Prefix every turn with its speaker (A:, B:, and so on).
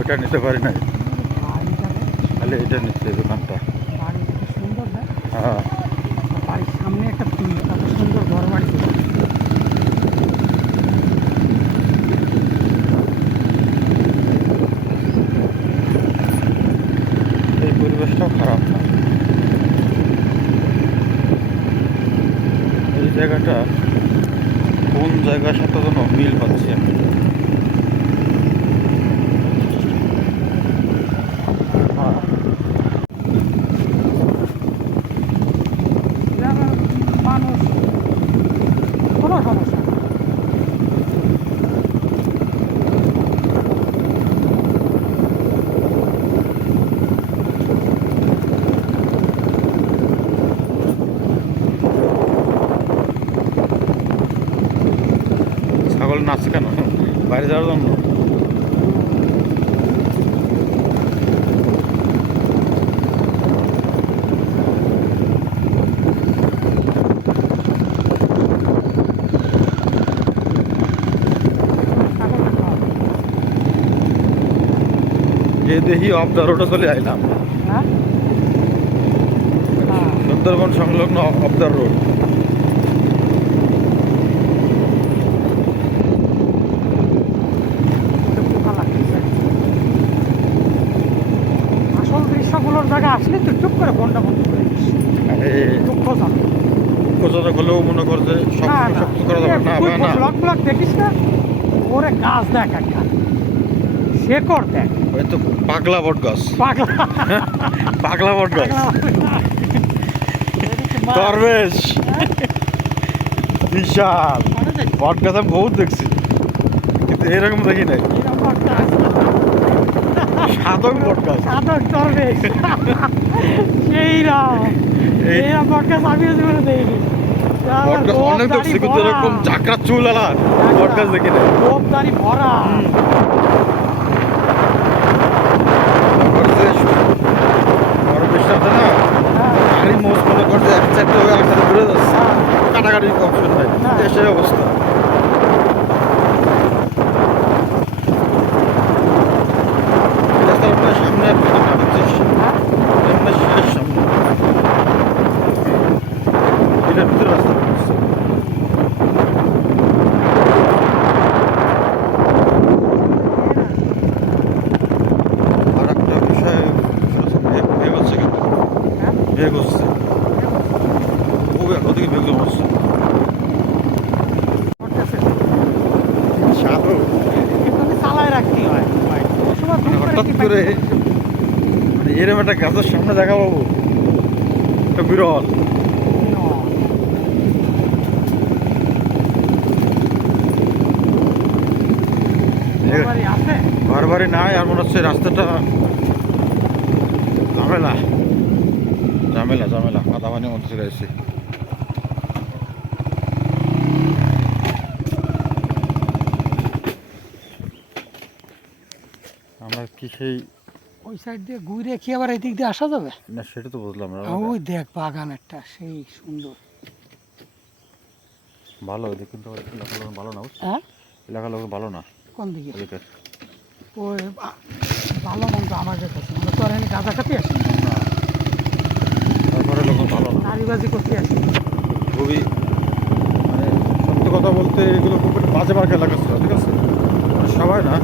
A: ওটা নিতে পারি নাই।
B: বাড়িটাকে
A: খালি এটা নিচ্ছে দোকানটা।
B: সুন্দর না?
A: হ্যাঁ।
B: বাড়ির সামনে একটা সুন্দর ঘর বাড়ি
A: এই পরিবেশটাও খারাপ না। এই জায়গাটা কোন জায়গার সাথে যেন মিল পাচ্ছি আমি হ্যাঁ,
B: গ্রামের মানুষ কোনো সমস্যা নেই।
A: ছাগল নাচছে কেন? বাইরে যাওয়ার জন্য। যে দেখি অফ দ্য রোডে চলে আইলাম।
B: হ্যাঁ হ্যাঁ।
A: সুন্দরবন সংলগ্ন অফ দ্য রোড
B: একটু ভালো লাগতেছে। আসল জায়গা চুপ করে ফোনটা বন্ধ করে দিস দুঃখজনক
A: কোথাও হলেও মনে কর যে সব শক্ত করা যাবে না না
B: ব্লক ব্লক দেখিস না? ওরে গাছ দেখ একটা। শেকড় দেখ।
A: ওই তো পাগলা বট গাছ।
B: পাগলা।
A: পাগলা বট গাছ। দরবেশ। বিশাল। বট গাছ আমি বহুত দেখছি। কিন্তু এরকম দেখি নাই। সাধক বট গাছ।
B: সাধক দরবেশ। সেই রাম
A: এই-
B: এই রাম জীবনে দেখিনি
A: বট অনেক দেখছি কিন্তু এরকম চাকরা চুল আলা বট দেখি নাই
B: গোপদারি ভরা
A: তারপরে যে দরবেশ আছে না গাড়ি মোজ মনে করছে এক হয়ে ঘুরে যাচ্ছে কাটাকাটি অপশন নাই
B: হ্যাঁ।
A: দেশের অবস্থা মানে
B: দুম করে
A: হঠাৎ করে মানে এরকম একটা গাছের সামনে দেখা পাবো। একটা বিরল। ঘর বাড়ি নাই আর মনে হচ্ছে রাস্তাটা ঝামেলা। ঝামেলা ঝামেলা। কাদা পানির মধ্যে চলে এসেছি আমরা কি সেই
B: ওই সাইড দিয়ে ঘুরে কি আবার এদিক দিয়ে আসা যাবে?
A: না সেটা তো বুঝলাম না।
B: ওই দেখ বাগান একটা সেই সুন্দর।
A: ভালো ওদিক কিন্তু এলাকার লোক ভালো না?
B: হ্যাঁ?
A: এলাকার লোক ভালো না।
B: কোন দিকে?
A: ওদিকে
B: ওই ভালো মন্দ আমাদের কাছে আমরা তো আর এখানে গাঁজা খাতে আসি?
A: তারপরে লোক ভালো না।
B: নারীবাজি করতে আসি?
A: খুবই মানে সত্য কথা বলতে এগুলো খুব বাজে মার্কা এলাকা ছিল ঠিক আছে? মানে সবাই না